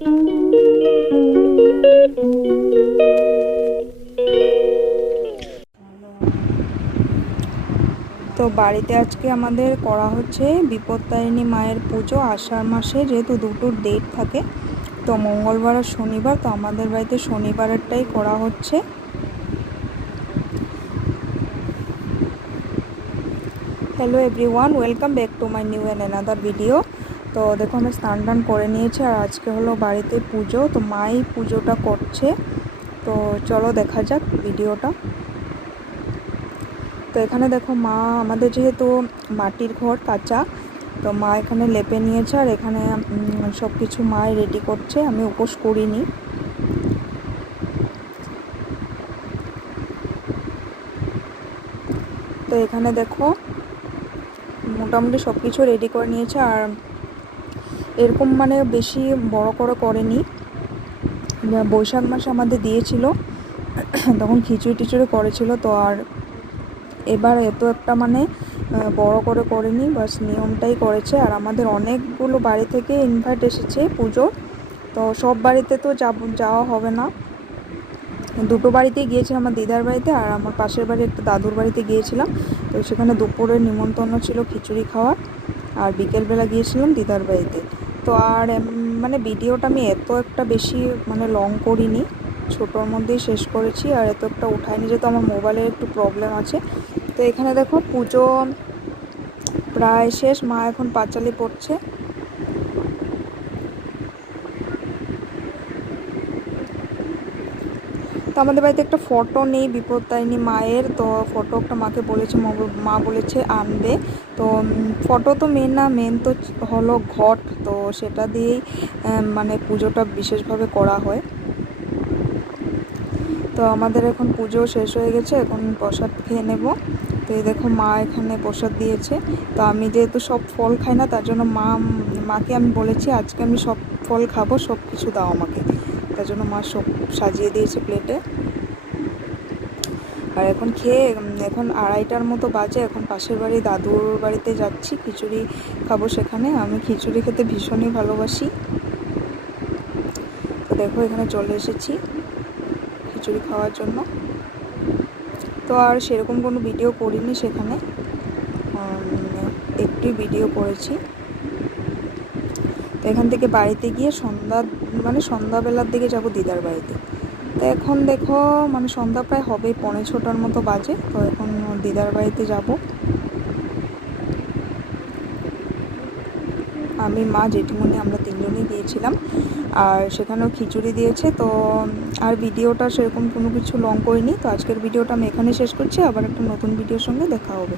তো বাড়িতে আজকে আমাদের করা হচ্ছে বিপত্তারিণী মায়ের পুজো। আষাঢ় মাসে যেহেতু দুটোর ডেট থাকে, তো মঙ্গলবার আর শনিবার, তো আমাদের বাড়িতে শনিবারেরটাই করা হচ্ছে। Hello everyone welcome back to my new and another video তো দেখো আমি স্নান টান করে নিয়েছি আর আজকে হলো বাড়িতে পুজো, তো মাই পুজোটা করছে। তো চলো দেখা যাক ভিডিওটা। তো এখানে দেখো মা, আমাদের যেহেতু মাটির ঘর কাঁচা, তো মা এখানে লেপে নিয়েছে আর এখানে সব কিছু মা রেডি করছে। আমি উপোস করিনি। তো এখানে দেখো, মোটামুটি সব কিছু রেডি করে নিয়েছে। আর এরকম মানে বেশি বড় করে করেনি। বৈশাখ মাসে আমাদের দিয়েছিল। তখন খিচুড়ি টিচুড়ি করেছিল, তো আর এবার এত একটা মানে বড় করে করেনি, বাস নিয়মটাই করেছে। আর আমাদের অনেকগুলো বাড়ি থেকে ইনভাইট এসেছে পুজো, তো সব বাড়িতে তো যাব, যাওয়া হবে না। দুটো বাড়িতেই গিয়েছিলাম আমার দিদার বাড়িতে, আর আমার পাশের বাড়ি একটা দাদুর বাড়িতে গিয়েছিলাম। তো সেখানে দুপুরে নিমন্ত্রণ ছিল খিচুড়ি খাওয়ার, আর বিকেলবেলা গিয়েছিলাম দিদার বাড়িতে। তো আর মানে ভিডিওটা আমি এত একটা বেশি মানে লং করিনি। ছোটোর মধ্যেই শেষ করেছি আর এত একটা উঠাইনি যেহেতু আমার মোবাইলের একটু প্রবলেম আছে। তো এখানে দেখো পুজো প্রায় শেষ, মা এখন পাঁচালি পড়ছে। আমাদের বাড়িতে একটা ফটো নেই বিপত্তারিণী মায়ের। তো ফটো একটা মাকে বলেছে, মা বলেছে আনবে। তো ফটো তো মেন না মেন তো হলো ঘট। তো সেটা দিয়েই মানে পুজোটা বিশেষভাবে করা হয়। তো আমাদের এখন পুজো শেষ হয়ে গেছে, এখন প্রসাদ খেয়ে নেব। তো এই দেখো মা এখানে প্রসাদ দিয়েছে। তো আমি যেহেতু সব ফল খাই না, তার জন্য মা, মাকে আমি বলেছি, আজকে আমি সব ফল খাব, সব কিছু দাও আমাকে। তার জন্য মা সাজিয়ে দিয়েছে প্লেটে আর এখন খেয়ে, এখন আড়াইটার মতো বাজে, এখন পাশের বাড়ি, দাদুর বাড়িতে যাচ্ছি, খিচুড়ি খাব সেখানে। আমি খিচুড়ি খেতে ভীষণই ভালোবাসি। তো দেখো, এখানে চলে এসেছি খিচুড়ি খাওয়ার জন্য। তো আর সেরকম কোনো ভিডিও করিনি সেখানে। একটু ভিডিও করেছি। তো এখান থেকে বাড়িতে গিয়ে সন্ধ্যা মানে সন্ধ্যাবেলার দিকে যাব দিদার বাড়িতে। তো এখন দেখো মানে সন্ধ্যা প্রায় হবেই পনেরো ছটার মতো বাজে। তো এখন দিদার বাড়িতে যাব। আমি, মা, জেঠিমণি আমরা তিনজনই গিয়েছিলাম। আর সেখানেও খিচুড়ি দিয়েছে। তো, আর ভিডিওটা সেরকম কোনো কিছু লং করিনি। তো আজকের ভিডিওটা আমি এখানে শেষ করছি। আবার একটা নতুন ভিডিওর সঙ্গে দেখা হবে।